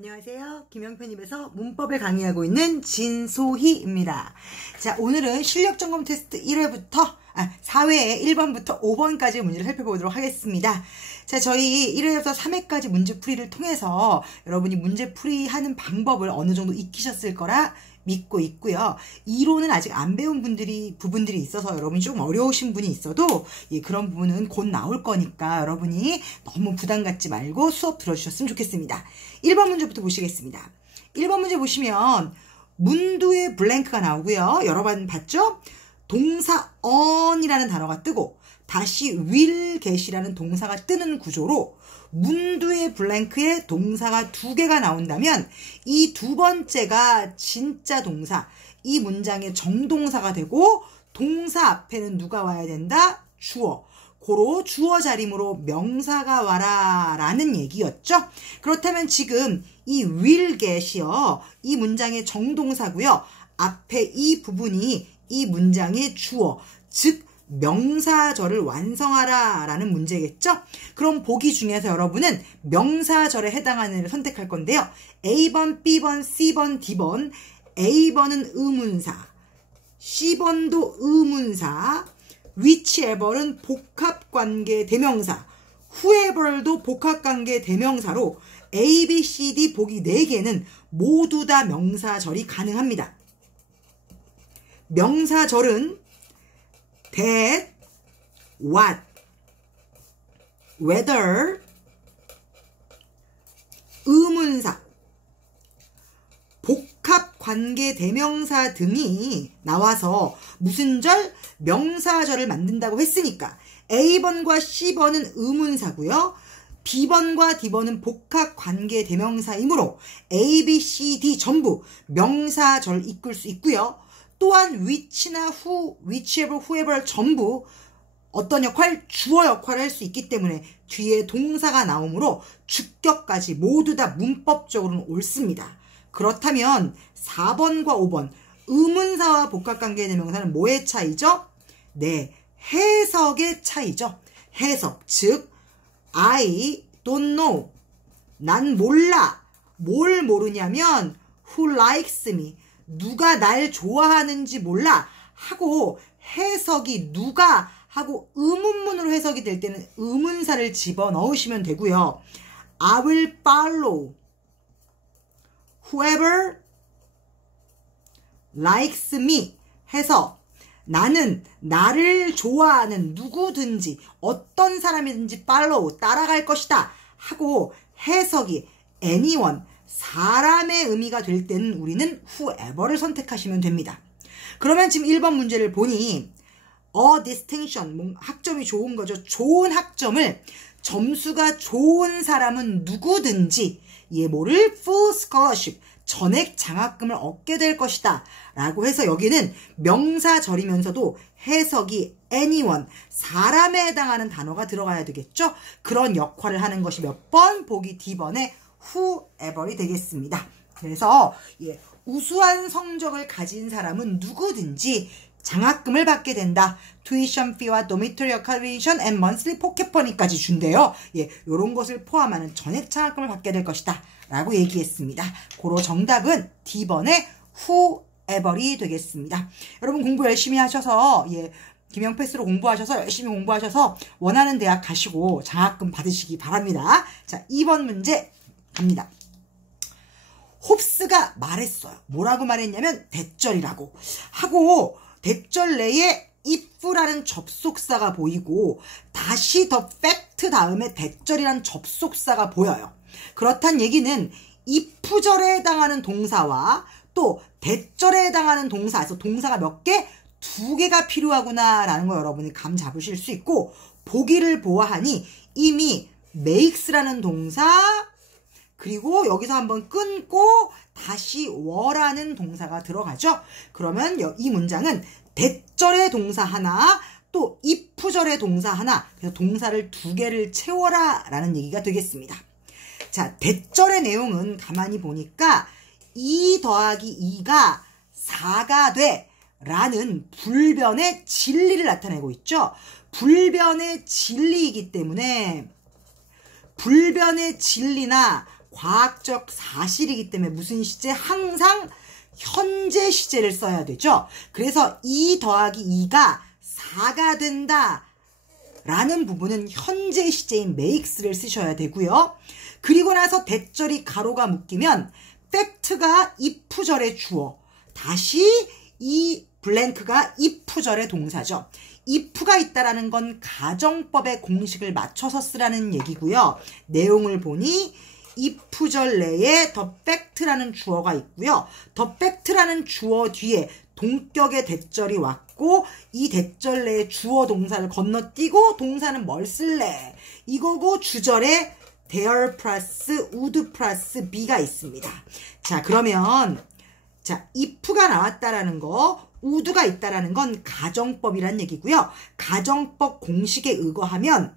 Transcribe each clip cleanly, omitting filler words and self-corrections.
안녕하세요. 김영편입에서 문법을 강의하고 있는 진소희입니다. 자, 오늘은 실력점검 테스트 4회에 1번부터 5번까지 문제를 살펴보도록 하겠습니다. 자, 저희 1회부터 3회까지 문제풀이를 통해서 여러분이 문제풀이 하는 방법을 어느 정도 익히셨을 거라 믿고 있고요. 이론은 아직 안 배운 부분들이 있어서 여러분이 조금 어려우신 분이 있어도 그런 부분은 곧 나올 거니까 여러분이 너무 부담 갖지 말고 수업 들어주셨으면 좋겠습니다. 1번 문제부터 보시겠습니다. 1번 문제 보시면 문두에 블랭크가 나오고요. 여러 번 봤죠? 동사 on이라는 단어가 뜨고 다시 will get이라는 동사가 뜨는 구조로 문두의 블랭크에 동사가 2개가 나온다면 이 두 번째가 진짜 동사, 이 문장의 정동사가 되고 동사 앞에는 누가 와야 된다? 주어. 고로 주어 자림으로 명사가 와라 라는 얘기였죠. 그렇다면 지금 이 will get이요, 이 문장의 정동사고요. 앞에 이 부분이 이 문장의 주어, 즉 명사절을 완성하라 라는 문제겠죠? 그럼 보기 중에서 여러분은 명사절에 해당하는 애를 선택할 건데요. A번, B번, C번, D번. A번은 의문사, C번도 의문사, whichever는 복합관계 대명사, whoever도 복합관계 대명사로 A, B, C, D 보기 4개는 모두 다 명사절이 가능합니다. 명사절은 that, what, whether, 의문사, 복합관계 대명사 등이 나와서 무슨 절? 명사절을 만든다고 했으니까 A번과 C번은 의문사고요. B번과 D번은 복합관계 대명사이므로 A, B, C, D 전부 명사절 이끌 수 있고요. 또한 which나 who, whichever, whoever 전부 어떤 역할? 주어 역할을 할 수 있기 때문에 뒤에 동사가 나오므로 주격까지 모두 다 문법적으로는 옳습니다. 그렇다면 4번과 5번 의문사와 복합관계 대명사는 뭐의 차이죠? 네, 해석의 차이죠. 해석, 즉 I don't know, 난 몰라. 뭘 모르냐면 who likes me, 누가 날 좋아하는지 몰라 하고 해석이 누가 하고 의문문으로 해석이 될 때는 의문사를 집어넣으시면 되고요. I will follow whoever likes me 해서 나는 나를 좋아하는 누구든지 어떤 사람이든지 follow 따라갈 것이다 하고 해석이 anyone 사람의 의미가 될 때는 우리는 whoever를 선택하시면 됩니다. 그러면 지금 1번 문제를 보니 a distinction, 학점이 좋은 거죠. 좋은 학점을 점수가 좋은 사람은 누구든지 뭐를 full scholarship, 전액 장학금을 얻게 될 것이다 라고 해서 여기는 명사절이면서도 해석이 anyone, 사람에 해당하는 단어가 들어가야 되겠죠. 그런 역할을 하는 것이 몇 번? 보기 D번의 whoever이 되겠습니다. 그래서 우수한 성적을 가진 사람은 누구든지 장학금을 받게 된다. tuition fee와 dormitory accommodation and monthly pocket money까지 준대요. 요런 것을 포함하는 전액 장학금을 받게 될 것이다 라고 얘기했습니다. 고로 정답은 D번의 whoever이 되겠습니다. 여러분 공부 열심히 하셔서 김영패스로 공부하셔서 열심히 공부하셔서 원하는 대학 가시고 장학금 받으시기 바랍니다. 자, 2번 문제 갑니다. 홉스가 말했어요. 뭐라고 말했냐면 대절이라고 하고 대절 내에 if라는 접속사가 보이고 다시 더 fact 다음에 대절이라는 접속사가 보여요. 그렇단 얘기는 if절에 해당하는 동사와 또 대절에 해당하는 동사, 그래서 동사가 몇 개? 2개가 필요하구나 라는 거 여러분이 감 잡으실 수 있고 보기를 보아하니 이미 makes라는 동사 그리고 여기서 한번 끊고 다시 were라는 동사가 들어가죠. 그러면 이 문장은 대절의 동사 하나 또 if절의 동사 하나, 그래서 동사를 2개를 채워라 라는 얘기가 되겠습니다. 자, 대절의 내용은 가만히 보니까 2 더하기 2가 4가 돼 라는 불변의 진리를 나타내고 있죠. 불변의 진리이기 때문에 불변의 진리나 과학적 사실이기 때문에 무슨 시제? 항상 현재 시제를 써야 되죠. 그래서 2 더하기 2가 4가 된다 라는 부분은 현재 시제인 makes를 쓰셔야 되고요. 그리고 나서 대절이 가로가 묶이면 fact가 if절의 주어, 다시 이 블랭크가 if절의 동사죠. if가 있다라는 건 가정법의 공식을 맞춰서 쓰라는 얘기고요. 내용을 보니 if절 내에 the fact라는 주어가 있고요. the fact라는 주어 뒤에 동격의 대절이 왔고 이 대절 내에 주어 동사를 건너뛰고 동사는 뭘 쓸래? 이거고 주절에 there 플러스 would 플러스 be가 있습니다. 자, 그러면 자, if가 나왔다라는 거, would가 있다라는 건 가정법이란 얘기고요. 가정법 공식에 의거하면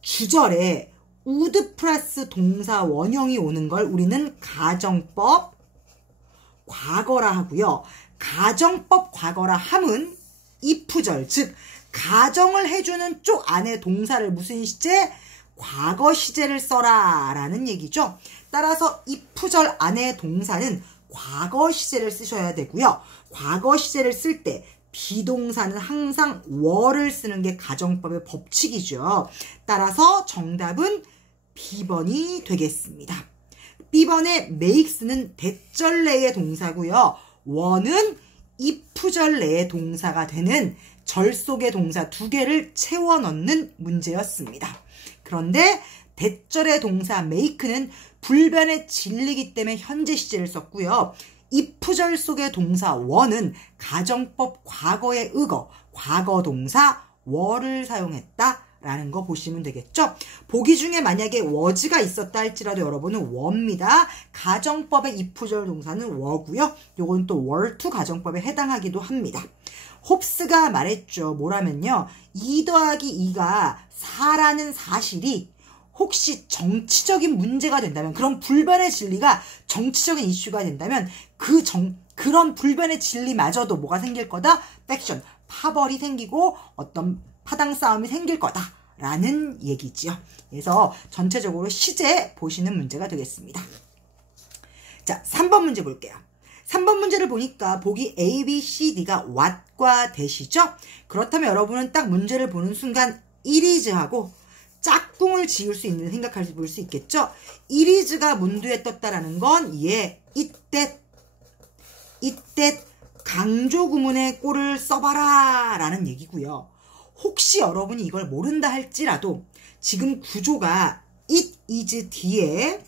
주절에 would 플러스 동사 원형이 오는 걸 우리는 가정법 과거라 하고요. 가정법 과거라 함은 if절, 즉 가정을 해주는 쪽 안에 동사를 무슨 시제? 과거 시제를 써라 라는 얘기죠. 따라서 if절 안에 동사는 과거 시제를 쓰셔야 되고요. 과거 시제를 쓸 때 비동사는 항상 were를 쓰는 게 가정법의 법칙이죠. 따라서 정답은 B번이 되겠습니다. B번의 makes는 대절 내의 동사고요. were는 if절 내의 동사가 되는 절 속의 동사 2개를 채워 넣는 문제였습니다. 그런데 대절의 동사 make는 불변의 진리이기 때문에 현재 시제를 썼고요. if절 속의 동사 were는 가정법 과거의 의거, 과거 동사 were를 사용했다라는 거 보시면 되겠죠. 보기 중에 만약에 was가 있었다 할지라도 여러분은 were입니다. 가정법의 if절 동사는 were고요. 요건 또 were to 가정법에 해당하기도 합니다. 홉스가 말했죠. 뭐라면요. 2 더하기 2가 4라는 사실이 혹시 정치적인 문제가 된다면, 그런 불변의 진리가 정치적인 이슈가 된다면 그런 불변의 진리마저도 뭐가 생길 거다? 팩션, 파벌이 생기고 어떤 파당 싸움이 생길 거다라는 얘기지요. 그래서 전체적으로 시제 보시는 문제가 되겠습니다. 자, 3번 문제 볼게요. 3번 문제를 보니까 보기 A, B, C, D가 what과 that이죠? 그렇다면 여러분은 딱 문제를 보는 순간 it is하고 짝꿍을 지을 수 있는 생각할 수 볼 수 있겠죠? it is가 문두에 떴다라는 건 it that 강조 구문의 꼴을 써봐라 라는 얘기고요. 혹시 여러분이 이걸 모른다 할지라도 지금 구조가 it is 뒤에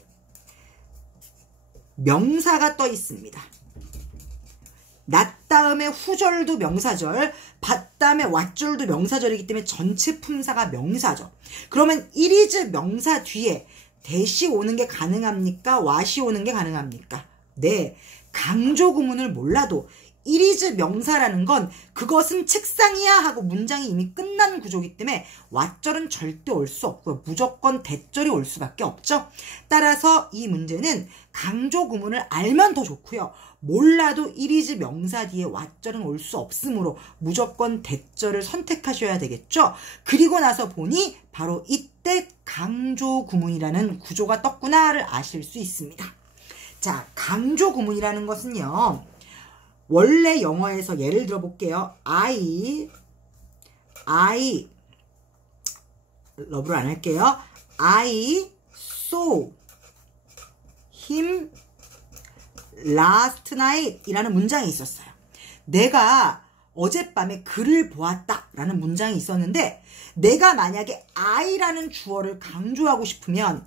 명사가 떠 있습니다. not 다음에 후절도 명사절, but 다음에 what절도 명사절이기 때문에 전체 품사가 명사죠. 그러면 it is 명사 뒤에 that이 오는 게 가능합니까? what이 오는 게 가능합니까? 네, 강조 구문을 몰라도 it is 명사라는 건 그것은 책상이야 하고 문장이 이미 끝난 구조이기 때문에 what절은 절대 올 수 없고요. 무조건 that절이 올 수밖에 없죠. 따라서 이 문제는 강조 구문을 알면 더 좋고요. 몰라도 it is 명사 뒤에 what절은 올 수 없으므로 무조건 that절을 선택하셔야 되겠죠. 그리고 나서 보니 바로 이때 강조 구문이라는 구조가 떴구나를 아실 수 있습니다. 자, 강조 구문이라는 것은요. 원래 영어에서 예를 들어 볼게요. I 러브를 안 할게요. I saw him last night 이라는 문장이 있었어요. 내가 어젯밤에 그를 보았다 라는 문장이 있었는데 내가 만약에 I라는 주어를 강조하고 싶으면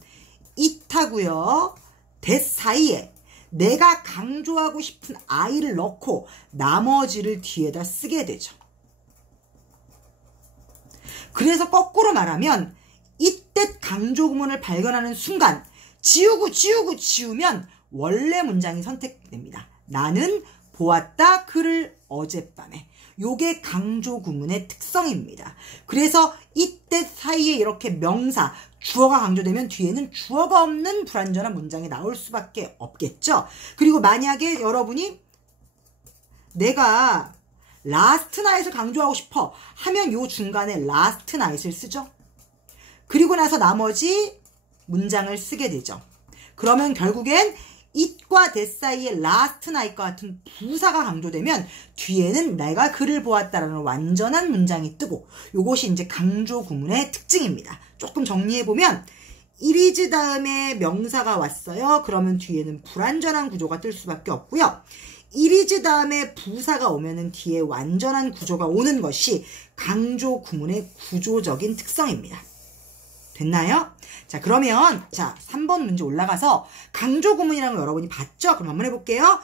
it하고요. that 사이에 내가 강조하고 싶은 I를 넣고 나머지를 뒤에다 쓰게 되죠. 그래서 거꾸로 말하면 이때 강조 구문을 발견하는 순간 지우면 원래 문장이 선택됩니다. 나는 보았다 그를 어젯밤에. 요게 강조 구문의 특성입니다. 그래서 이때 사이에 이렇게 명사, 주어가 강조되면 뒤에는 주어가 없는 불완전한 문장이 나올 수밖에 없겠죠. 그리고 만약에 여러분이 내가 last night을 강조하고 싶어 하면 요 중간에 last night을 쓰죠. 그리고 나서 나머지 문장을 쓰게 되죠. 그러면 결국엔 it과 that 사이에 last night과 같은 부사가 강조되면 뒤에는 내가 그를 보았다라는 완전한 문장이 뜨고 요것이 이제 강조 구문의 특징입니다. 조금 정리해보면 it is 다음에 명사가 왔어요. 그러면 뒤에는 불완전한 구조가 뜰 수밖에 없고요. it is 다음에 부사가 오면은 뒤에 완전한 구조가 오는 것이 강조 구문의 구조적인 특성입니다. 됐나요? 자, 그러면 3번 문제 올라가서 강조 구문이라는 거 여러분이 봤죠? 그럼 한번 해볼게요.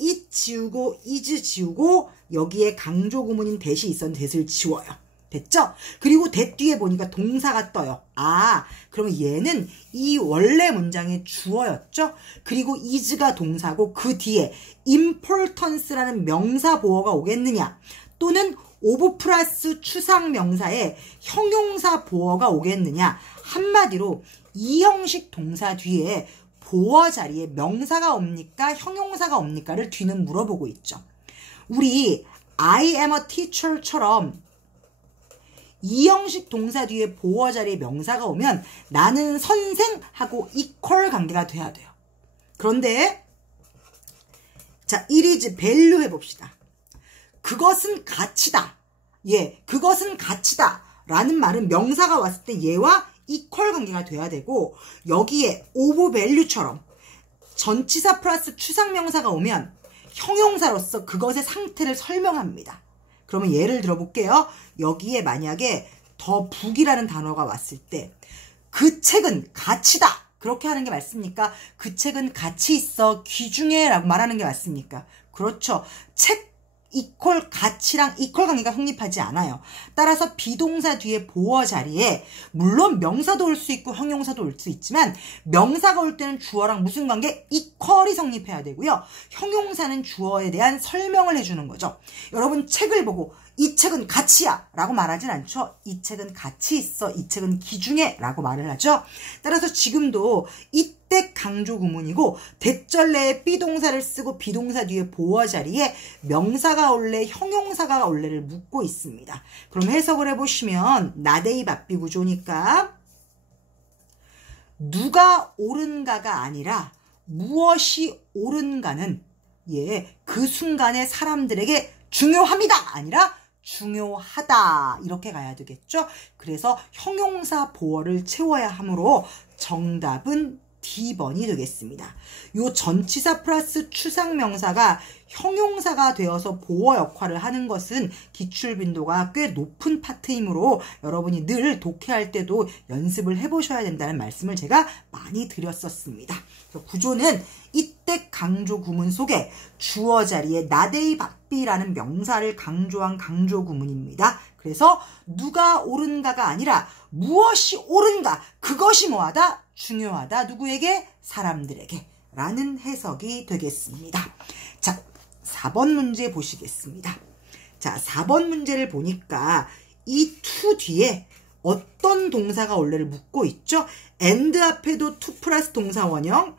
it 지우고 is 지우고 여기에 강조 구문인 that이 있었는데 that을 지워요. 됐죠? 그리고 that 뒤에 보니까 동사가 떠요. 아, 그러면 얘는 이 원래 문장의 주어였죠? 그리고 is가 동사고 그 뒤에 importance라는 명사 보어가 오겠느냐? 또는 of 플러스 추상 명사에 형용사 보어가 오겠느냐? 한마디로 이 형식 동사 뒤에 보어 자리에 명사가 옵니까? 형용사가 옵니까?를 뒤는 물어보고 있죠. 우리 I am a teacher처럼 이 형식 동사 뒤에 보어 자리에 명사가 오면 나는 선생하고 equal 관계가 돼야 돼요. 그런데 자, it is value 해봅시다. 그것은 가치다. 예, 그것은 가치다. 라는 말은 명사가 왔을 때 얘와 equal 관계가 돼야 되고 여기에 of value처럼 전치사 플러스 추상명사가 오면 형용사로서 그것의 상태를 설명합니다. 그러면 예를 들어볼게요. 여기에 만약에 더 북이라는 단어가 왔을 때 그 책은 가치다. 그렇게 하는 게 맞습니까? 그 책은 가치 있어. 귀중해. 라고 말하는 게 맞습니까? 그렇죠. 책 이퀄 가치랑 이퀄 관계가 성립하지 않아요. 따라서 비동사 뒤에 보어 자리에 물론 명사도 올 수 있고 형용사도 올 수 있지만 명사가 올 때는 주어랑 무슨 관계? 이퀄이 성립해야 되고요. 형용사는 주어에 대한 설명을 해주는 거죠. 여러분 책을 보고 이 책은 가치야 라고 말하진 않죠. 이 책은 가치 있어. 이 책은 귀중해 라고 말을 하죠. 따라서 지금도 이때 강조 구문이고 대절내에 비동사를 쓰고 비동사 뒤에 보어 자리에 명사가 올래 형용사가 올래를 묻고 있습니다. 그럼 해석을 해보시면 나데이 밥비 구조니까 누가 옳은가가 아니라 무엇이 옳은가는 그 순간의 사람들에게 중요합니다. 아니라 중요하다. 이렇게 가야 되겠죠? 그래서 형용사 보어를 채워야 하므로 정답은 D번이 되겠습니다. 요 전치사 플러스 추상명사가 형용사가 되어서 보어 역할을 하는 것은 기출빈도가 꽤 높은 파트이므로 여러분이 늘 독해할 때도 연습을 해보셔야 된다는 말씀을 제가 많이 드렸었습니다. 구조는 이때 강조 구문 속에 주어 자리에 나데이 밥비라는 명사를 강조한 강조 구문입니다. 그래서 누가 옳은가가 아니라 무엇이 옳은가, 그것이 뭐하다? 중요하다. 누구에게? 사람들에게 라는 해석이 되겠습니다. 자, 4번 문제 보시겠습니다. 자, 4번 문제를 보니까 이 to 뒤에 어떤 동사가 원래를 묻고 있죠? and 앞에도 to 플러스 동사 원형,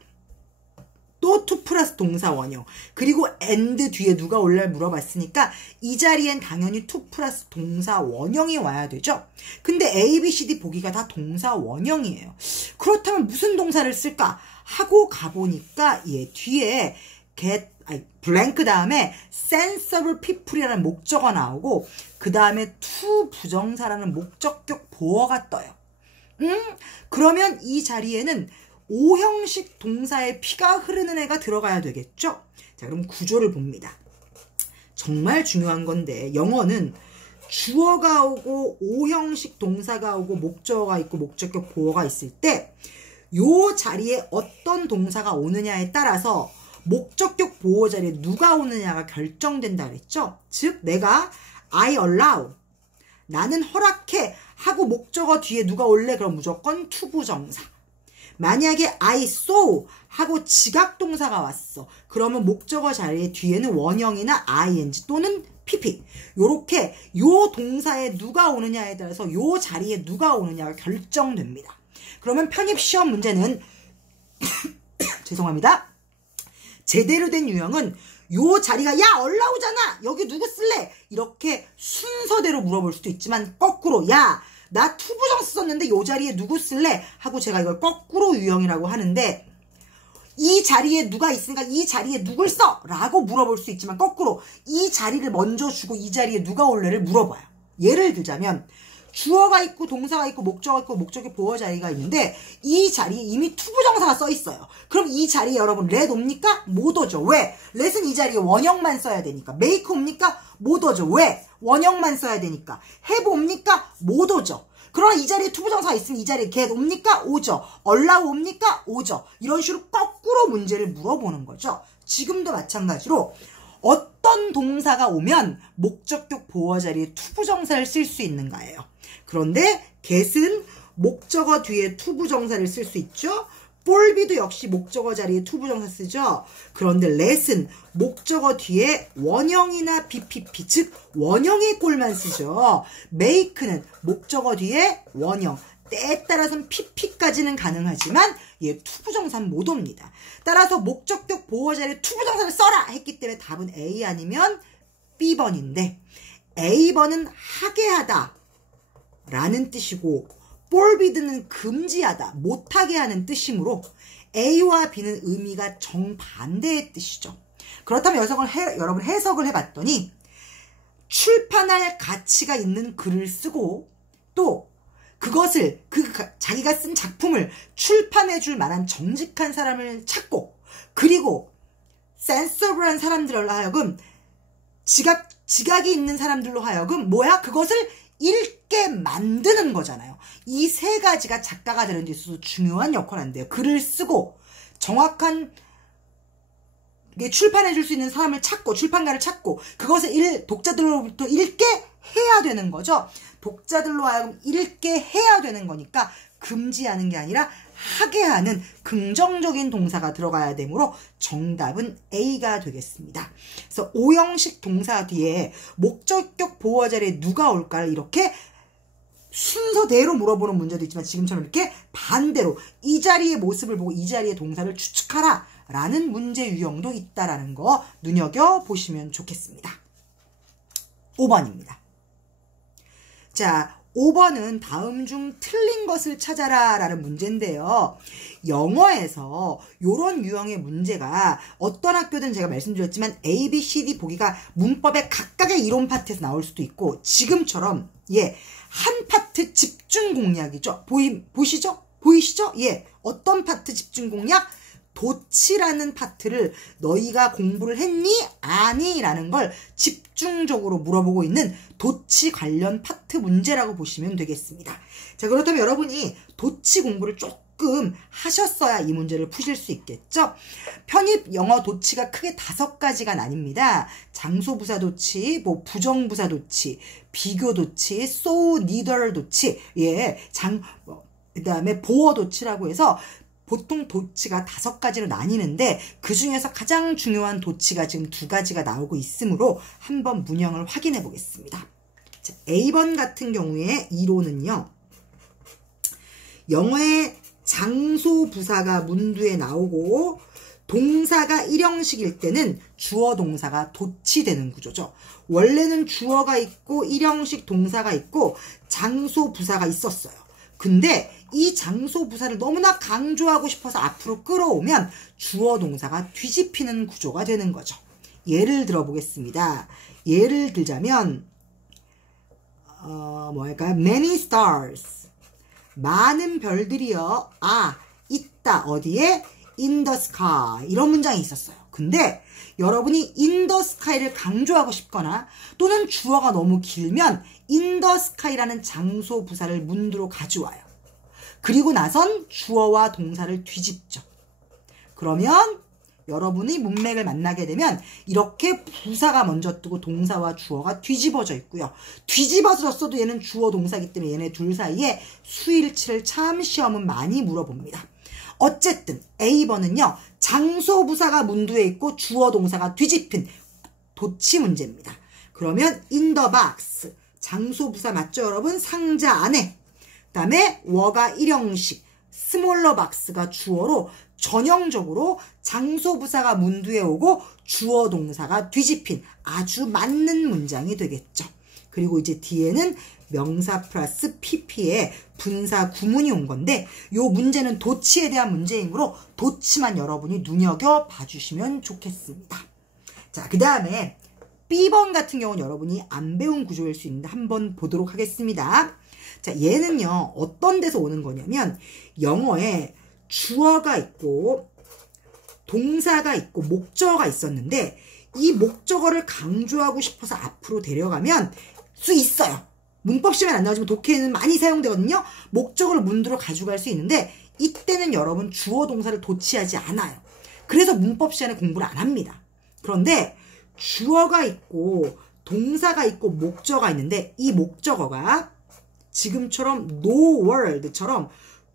또 to 플러스 동사 원형, 그리고 and 뒤에 누가 올래 물어봤으니까 이 자리엔 당연히 to 플러스 동사 원형이 와야 되죠. 근데 A, B, C, D 보기가 다 동사 원형이에요. 그렇다면 무슨 동사를 쓸까 하고 가보니까 뒤에 블랭크 다음에 sensible people이라는 목적어가 나오고 그 다음에 to 부정사라는 목적격 보어가 떠요. 그러면 이 자리에는 오형식 동사에 피가 흐르는 애가 들어가야 되겠죠? 자, 그럼 구조를 봅니다. 정말 중요한 건데 영어는 주어가 오고 오형식 동사가 오고 목적어가 있고 목적격 보어가 있을 때 요 자리에 어떤 동사가 오느냐에 따라서 목적격 보어 자리에 누가 오느냐가 결정된다 그랬죠? 즉 내가 I allow, 나는 허락해 하고 목적어 뒤에 누가 올래? 그럼 무조건 to 부정사. 만약에 I saw 하고 지각동사가 왔어. 그러면 목적어 자리에 뒤에는 원형이나 ing 또는 pp. 요렇게 요 동사에 누가 오느냐에 따라서 요 자리에 누가 오느냐가 결정됩니다. 그러면 편입시험 문제는 죄송합니다. 제대로 된 유형은 요 자리가 야 올라오잖아. 여기 누구 쓸래? 이렇게 순서대로 물어볼 수도 있지만 거꾸로 야 나 투부정 썼는데 요 자리에 누구 쓸래? 하고 제가 이걸 거꾸로 유형이라고 하는데 이 자리에 누가 있으니까 이 자리에 누굴 써? 라고 물어볼 수 있지만 거꾸로 이 자리를 먼저 주고 이 자리에 누가 올래를 물어봐요. 예를 들자면 주어가 있고 동사가 있고 목적어가 있고 목적의 보어 자리가 있는데 이 자리에 이미 투부정사가 써 있어요. 그럼 이 자리에 여러분 let 옵니까? 못 오죠. 왜? let은 이 자리에 원형만 써야 되니까. make 옵니까? 못 오죠. 왜? 원형만 써야 되니까. have 옵니까? 못 오죠. 그러나 이 자리에 투부정사가 있으면 이 자리에 get 옵니까? 오죠. allow 옵니까? 오죠. 이런 식으로 거꾸로 문제를 물어보는 거죠. 지금도 마찬가지로 어떤 동사가 오면 목적격 보어 자리에 투부정사를 쓸 수 있는가예요. 그런데 get은 목적어 뒤에 투부정사를 쓸 수 있죠. 볼비도 역시 목적어 자리에 투부정사 쓰죠. 그런데 let은 목적어 뒤에 원형이나 BPP, 즉 원형의 꼴만 쓰죠. make는 목적어 뒤에 원형, 때에 따라서는 PP까지는 가능하지만 얘 투부정사는 못 옵니다. 따라서 목적격 보어 자리에 투부정사를 써라 했기 때문에 답은 A 아니면 B번인데 A번은 하게 하다 라는 뜻이고 forbidd는 금지하다, 못하게 하는 뜻이므로 A와 B는 의미가 정반대의 뜻이죠. 그렇다면 여러분 해석을 해봤더니 출판할 가치가 있는 글을 쓰고 또 그것을 자기가 쓴 작품을 출판해줄 만한 정직한 사람을 찾고 그리고 센서블한 사람들로 하여금 지각이 있는 사람들로 하여금 그것을 읽게 만드는 거잖아요. 이 세 가지가 작가가 되는 데 있어서 중요한 역할을 한대요. 글을 쓰고 정확한 출판해줄 수 있는 사람을 찾고 출판가를 찾고 그것을 독자들로부터 읽게 해야 되는 거죠. 독자들로 하여금 읽게 해야 되는 거니까 금지하는 게 아니라 하게 하는 긍정적인 동사가 들어가야 되므로 정답은 A가 되겠습니다. 그래서 오형식 동사 뒤에 목적격 보어 자리에 누가 올까를 이렇게 순서대로 물어보는 문제도 있지만 지금처럼 이렇게 반대로 이 자리의 모습을 보고 이 자리의 동사를 추측하라 라는 문제 유형도 있다라는 거 눈여겨보시면 좋겠습니다. 5번입니다. 자, 5번은 다음 중 틀린 것을 찾아라 라는 문제인데요. 영어에서 이런 유형의 문제가 어떤 학교든 제가 말씀드렸지만 A, B, C, D 보기가 문법의 각각의 이론 파트에서 나올 수도 있고 지금처럼 한 파트 집중 공략이죠. 보이시죠? 어떤 파트 집중 공략? 도치라는 파트를 너희가 공부를 했니? 아니? 라는 걸 집중적으로 물어보고 있는 도치 관련 파트 문제라고 보시면 되겠습니다. 자, 그렇다면 여러분이 도치 공부를 조금 하셨어야 이 문제를 푸실 수 있겠죠? 편입 영어 도치가 크게 5가지가 나뉩니다. 장소부사 도치, 부정부사 도치, 비교 도치, so, neither 도치, 그 다음에 보어 도치라고 해서 보통 도치가 5가지로 나뉘는데 그 중에서 가장 중요한 도치가 지금 2가지가 나오고 있으므로 한번 문형을 확인해 보겠습니다. 자, A번 같은 경우에 이론은요. 영어의 장소 부사가 문두에 나오고 동사가 1형식일 때는 주어 동사가 도치되는 구조죠. 원래는 주어가 있고 1형식 동사가 있고 장소 부사가 있었어요. 근데 이 장소 부사를 너무나 강조하고 싶어서 앞으로 끌어오면 주어 동사가 뒤집히는 구조가 되는 거죠. 예를 들어 보겠습니다. 예를 들자면 many stars 많은 별들이요. 있다. 어디에? in the sky 이런 문장이 있었어요. 근데 여러분이 in the sky를 강조하고 싶거나 또는 주어가 너무 길면 in the sky라는 장소 부사를 문두로 가져와요. 그리고 나선 주어와 동사를 뒤집죠. 그러면 여러분이 문맥을 만나게 되면 이렇게 부사가 먼저 뜨고 동사와 주어가 뒤집어져 있고요. 뒤집어졌어도 얘는 주어 동사이기 때문에 얘네 둘 사이에 수일치를 참 시험은 많이 물어봅니다. 어쨌든 A번은요. 장소 부사가 문두에 있고 주어 동사가 뒤집힌 도치 문제입니다. 그러면 in the box 장소 부사 맞죠 여러분? 상자 안에 그 다음에 워가 1형식 스몰러 박스가 주어로 전형적으로 장소 부사가 문두에 오고 주어 동사가 뒤집힌 아주 맞는 문장이 되겠죠. 그리고 이제 뒤에는 명사 플러스 pp에 분사 구문이 온 건데 요 문제는 도치에 대한 문제이므로 도치만 여러분이 눈여겨 봐주시면 좋겠습니다. 자, 그 다음에 B번 같은 경우는 여러분이 안 배운 구조일 수 있는데 한번 보도록 하겠습니다. 자, 얘는요 어떤 데서 오는 거냐면 영어에 주어가 있고 동사가 있고 목적어가 있었는데 이 목적어를 강조하고 싶어서 앞으로 데려가면 수 있어요. 문법 시험에 안 나오지만 독해에는 많이 사용되거든요. 목적어를 문두로 가져갈 수 있는데 이때는 여러분 주어 동사를 도치하지 않아요. 그래서 문법 시간에 공부를 안 합니다. 그런데 주어가 있고 동사가 있고 목적어가 있는데 이 목적어가 지금처럼 no world처럼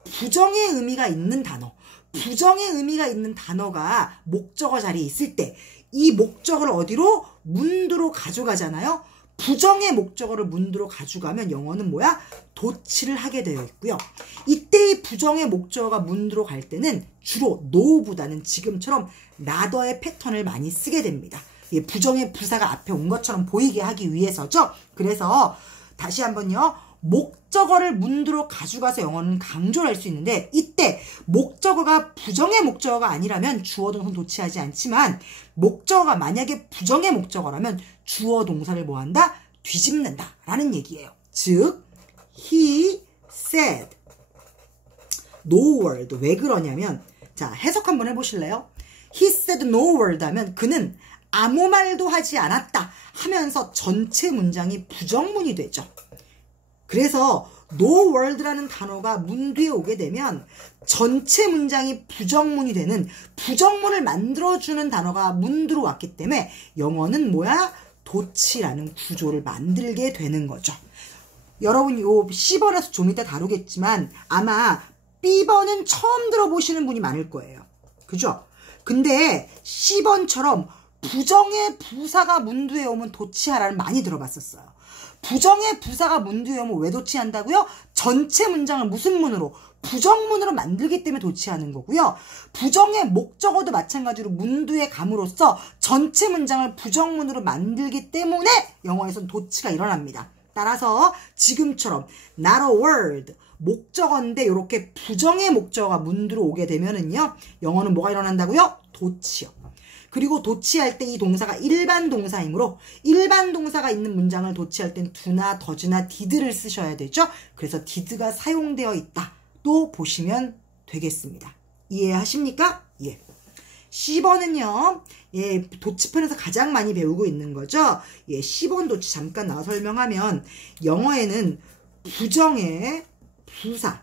부정의 의미가 있는 단어, 부정의 의미가 있는 단어가 목적어 자리에 있을 때 이 목적어를 어디로? 문두로 가져가잖아요. 부정의 목적어를 문두로 가져가면 영어는 뭐야? 도치를 하게 되어 있고요. 이때 이 부정의 목적어가 문두로 갈 때는 주로 no보다는 지금처럼 rather의 패턴을 많이 쓰게 됩니다. 부정의 부사가 앞에 온 것처럼 보이게 하기 위해서죠. 그래서 다시 한번요. 목적어를 문두로 가져가서 영어는 강조를 할 수 있는데 이때 목적어가 부정의 목적어가 아니라면 주어 동사는 도치하지 않지만 목적어가 만약에 부정의 목적어라면 주어 동사를 뭐한다? 뒤집는다 라는 얘기예요. 즉 he said no word. 왜 그러냐면 자 해석 한번 해보실래요? he said no word 하면 그는 아무 말도 하지 않았다 하면서 전체 문장이 부정문이 되죠. 그래서 no word라는 단어가 문뒤에 오게 되면 전체 문장이 부정문이 되는 부정문을 만들어주는 단어가 문두로 왔기 때문에 영어는 뭐야? 도치라는 구조를 만들게 되는 거죠. 여러분 요 C번에서 좀 이따 다루겠지만 아마 B번은 처음 들어보시는 분이 많을 거예요. 그죠? 근데 C번처럼 부정의 부사가 문두에 오면 도치하라는 많이 들어봤었어요. 부정의 부사가 문두에 오면 왜 도치한다고요? 전체 문장을 무슨 문으로? 부정문으로 만들기 때문에 도치하는 거고요. 부정의 목적어도 마찬가지로 문두에 감으로써 전체 문장을 부정문으로 만들기 때문에 영어에서는 도치가 일어납니다. 따라서 지금처럼 not a word 목적어인데 이렇게 부정의 목적어가 문두로 오게 되면은요 영어는 뭐가 일어난다고요? 도치요. 그리고 도치할 때 이 동사가 일반 동사이므로 일반 동사가 있는 문장을 도치할 땐 do나 does나 did를 쓰셔야 되죠. 그래서 did가 사용되어 있다 또 보시면 되겠습니다. 이해하십니까? 예. C번은요 예, 도치편에서 가장 많이 배우고 있는 거죠. 예, C번 도치 잠깐 나와 설명하면 영어에는 부정의 부사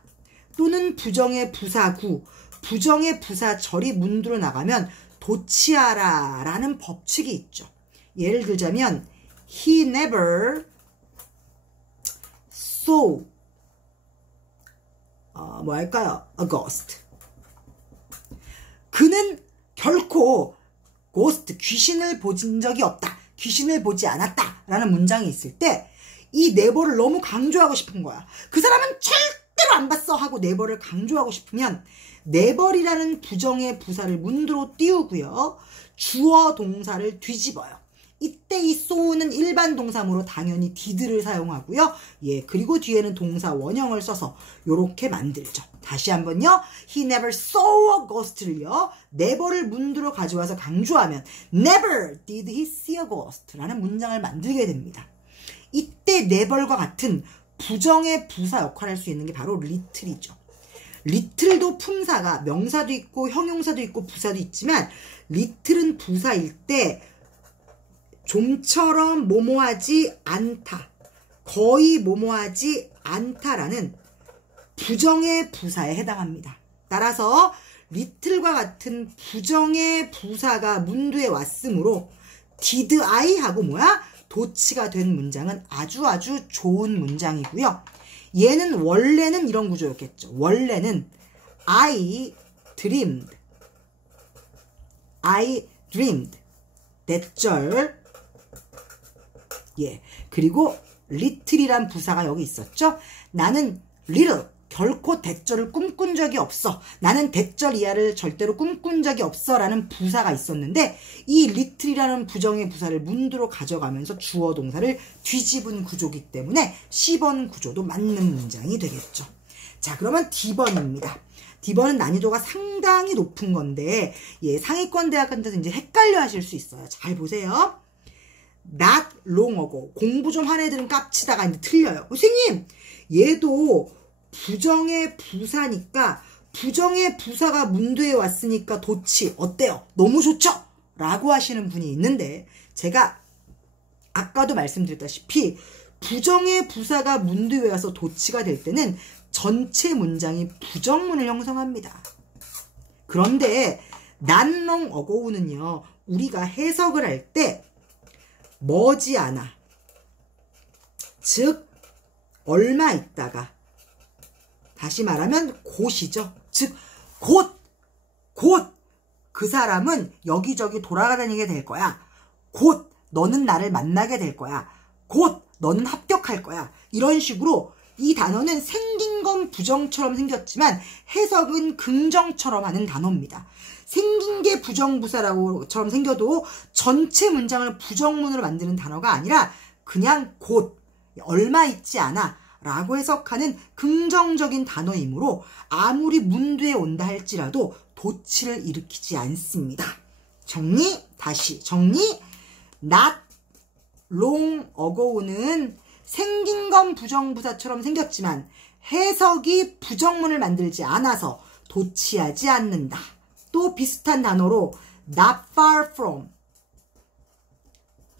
또는 부정의 부사구 부정의 부사절이 문두로 나가면 도치하라 라는 법칙이 있죠. 예를 들자면 he never saw 뭐 할까요? a ghost. 그는 결코 ghost 귀신을 본 적이 없다. 귀신을 보지 않았다 라는 문장이 있을 때 이 never를 너무 강조하고 싶은 거야. 그 사람은 절대로 안 봤어 하고 never를 강조하고 싶으면 never이라는 부정의 부사를 문두로 띄우고요. 주어 동사를 뒤집어요. 이때 이 saw는 일반 동사므로 당연히 did를 사용하고요. 예, 그리고 뒤에는 동사 원형을 써서 요렇게 만들죠. 다시 한번요. He never saw a ghost를요. never를 문두로 가져와서 강조하면 Never did he see a ghost 라는 문장을 만들게 됩니다. 이때 never과 같은 부정의 부사 역할을 할 수 있는 게 바로 little이죠. little도 품사가 명사도 있고 형용사도 있고 부사도 있지만 little은 부사일 때 좀처럼 뭐뭐하지 않다, 거의 뭐뭐하지 않다라는 부정의 부사에 해당합니다. 따라서 little과 같은 부정의 부사가 문두에 왔으므로 did I 하고 뭐야? 도치가 된 문장은 아주 좋은 문장이고요. 얘는 원래는 이런 구조였겠죠. 원래는 I dreamed 대절 예 그리고 little이란 부사가 여기 있었죠. 나는 little 결코 대절을 꿈꾼 적이 없어. 나는 대절 이하를 절대로 꿈꾼 적이 없어. 라는 부사가 있었는데 이 little이라는 부정의 부사를 문두로 가져가면서 주어 동사를 뒤집은 구조이기 때문에 C번 구조도 맞는 문장이 되겠죠. 자, 그러면 D번입니다. D번은 난이도가 상당히 높은 건데 상위권 대학 같은 데서 이제 헷갈려 하실 수 있어요. 잘 보세요. not long ago. 공부 좀 한 애들은 깝치다가 이제 틀려요. 선생님, 얘도 부정의 부사니까 부정의 부사가 문두에 왔으니까 도치 어때요? 너무 좋죠? 라고 하시는 분이 있는데 제가 아까도 말씀드렸다시피 부정의 부사가 문두에 와서 도치가 될 때는 전체 문장이 부정문을 형성합니다. 그런데 not long ago는요. 우리가 해석을 할 때 머지않아, 즉 얼마 있다가, 다시 말하면 곧이죠. 즉 곧 그 사람은 여기저기 돌아다니게 될 거야. 곧 너는 나를 만나게 될 거야. 곧 너는 합격할 거야. 이런 식으로 이 단어는 생긴 건 부정처럼 생겼지만 해석은 긍정처럼 하는 단어입니다. 생긴 게 부정부사라고처럼 생겨도 전체 문장을 부정문으로 만드는 단어가 아니라 그냥 곧, 얼마 있지 않아 라고 해석하는 긍정적인 단어이므로 아무리 문두에 온다 할지라도 도치를 일으키지 않습니다. 정리, 다시 정리. not long ago는 생긴 건 부정부사처럼 생겼지만 해석이 부정문을 만들지 않아서 도치하지 않는다. 또 비슷한 단어로 not far from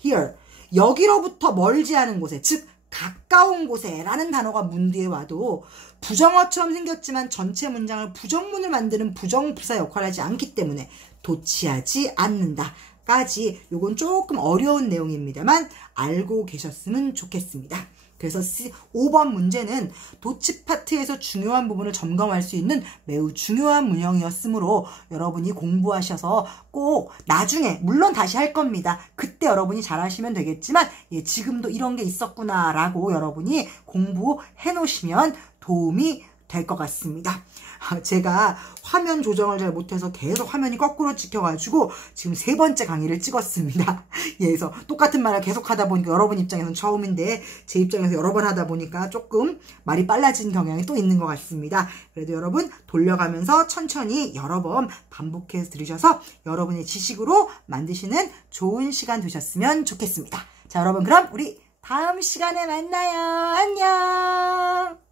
here, 여기로부터 멀지 않은 곳에, 즉 가까운 곳에 라는 단어가 문두에 와도 부정어처럼 생겼지만 전체 문장을 부정문을 만드는 부정부사 역할을 하지 않기 때문에 도치하지 않는다 까지 요건 조금 어려운 내용입니다만 알고 계셨으면 좋겠습니다. 그래서 5번 문제는 도치 파트에서 중요한 부분을 점검할 수 있는 매우 중요한 문형이었으므로 여러분이 공부하셔서 꼭 나중에, 물론 다시 할 겁니다. 그때 여러분이 잘하시면 되겠지만 지금도 이런 게 있었구나 라고 여러분이 공부해 놓으시면 도움이 될 것 같습니다. 제가 화면 조정을 잘 못해서 계속 화면이 거꾸로 찍혀가지고 지금 3번째 강의를 찍었습니다. 그래서 똑같은 말을 계속 하다 보니까 여러분 입장에서는 처음인데 제 입장에서 여러 번 하다 보니까 조금 말이 빨라진 경향이 또 있는 것 같습니다. 그래도 여러분 돌려가면서 천천히 여러 번 반복해서 들으셔서 여러분의 지식으로 만드시는 좋은 시간 되셨으면 좋겠습니다. 자, 여러분 그럼 우리 다음 시간에 만나요. 안녕.